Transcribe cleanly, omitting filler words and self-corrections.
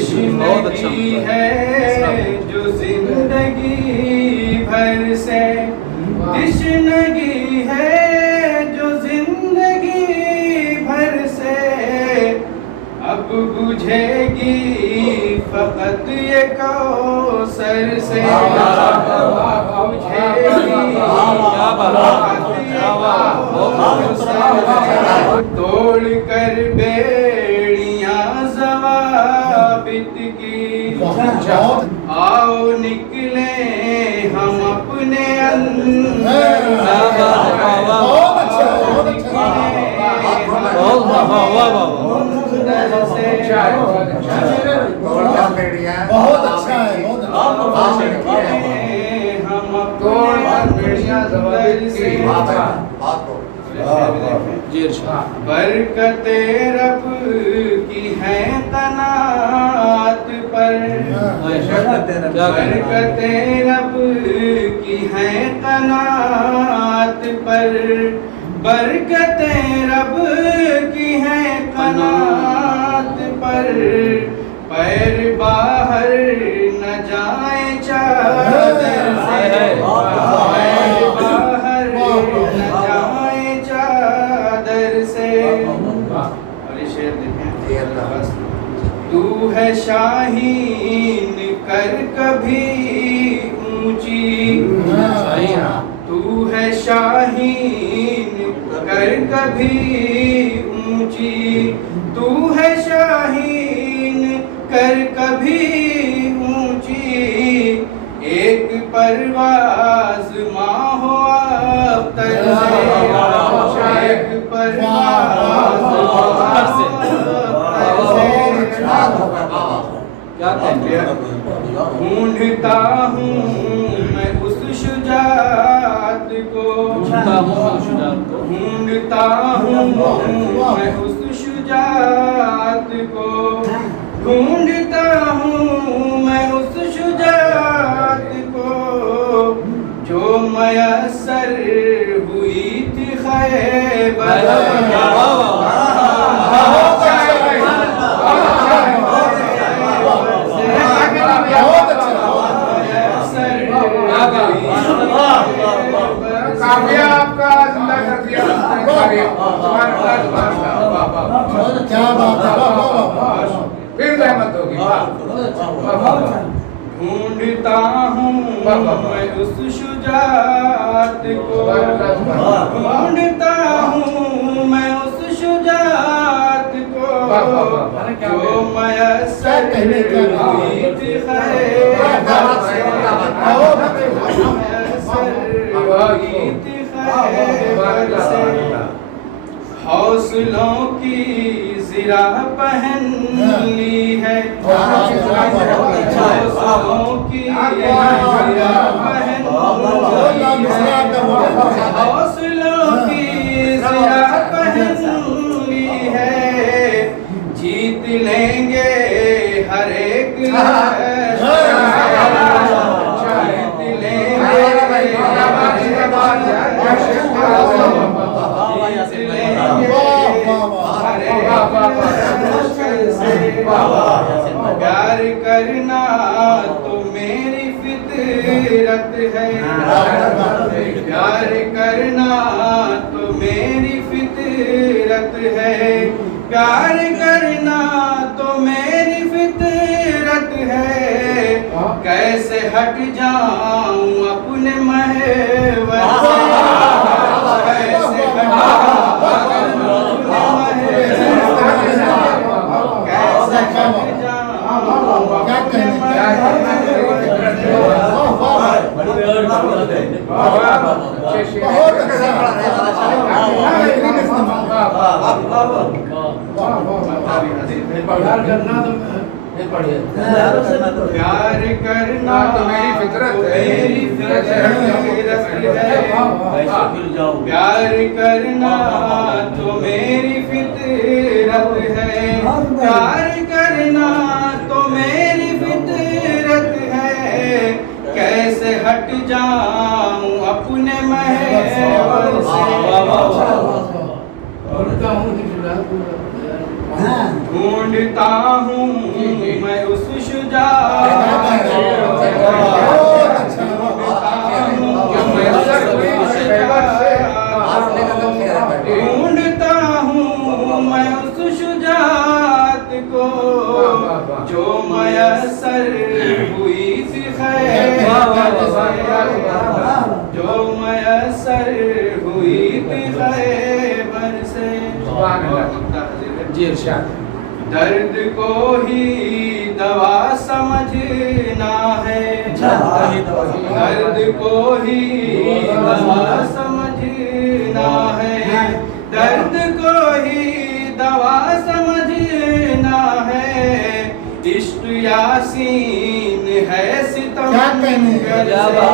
जिंदगी है जो जिंदगी भर से, जिंदगी है जो जिंदगी भर से, अब बुझेगी फकत ये कौसर से, तोड़ कर बेड़ियां ज़वाबित की, आओ निकले हम अपने अंदर, बहुत अच्छा है, हम बरकते रब की है कनात पर, बरकते रब की है कनात पर, बरकते रब की है कनात पर, पैर बाहर न जाए चादर से, पैर बाहर न जाए चादर से। और ये शेर देखें, तू है शाहीन कर कभी ऊंची, तू है शाहीन कर कभी ऊंची, तू है शाहीन कर कभी ऊंची, एक परवाज माहो अख्तर से, एक परवाज क्या कहते हैं, ढूंढता हूँ मैं उस शुजात को, ढूंढता हूँ मैं उस शुजात को, ढूंढता हूँ मैं उस शुजात को, जो मयस्सर हुई थी खैबर, आपका जिंदा कर दिया, क्या बात है, फिर रहमत होगी। ढूंढता हूँ मैं उस शुजात को, ढूंढता हूँ मैं उस शुजात को, जो मयस्सर हुई थी खैबर से, हौसलों की ज़रा पहन ली है, हौसलों की ज़रा पहन ली है, हौसलों की ज़रा पहन ली है, जीत लेंगे हर एक प्यार करना तो मेरी फितरत है, प्यार करना तो मेरी फितरत है, प्यार करना तो मेरी फितरत है, कैसे हट जाऊं अपने महवर से, कैसे हट प्यार करना तो मेरी फितरत है, प्यार करना तो मेरी फितरत है, प्यार करना तो मेरी फितरत है, कैसे हट जाऊं अपने महवर से, ढूंढता हूँ मैं उस शुजात को, बहुत अच्छा जो मैसर हुई शहवत से ढूंढता हूँ मैं उस शुजात को, जो मयसर हुई थी खैबर से, जो मयसर हुई थी खैबर से। सुभान अल्लाह। जी इरशाद। दर्द को ही दवा समझना है, दर्द को ही दवा समझना है, दर्द को ही दवा समझना है। इश्क यासीन है सितम क्या कहने? कर से,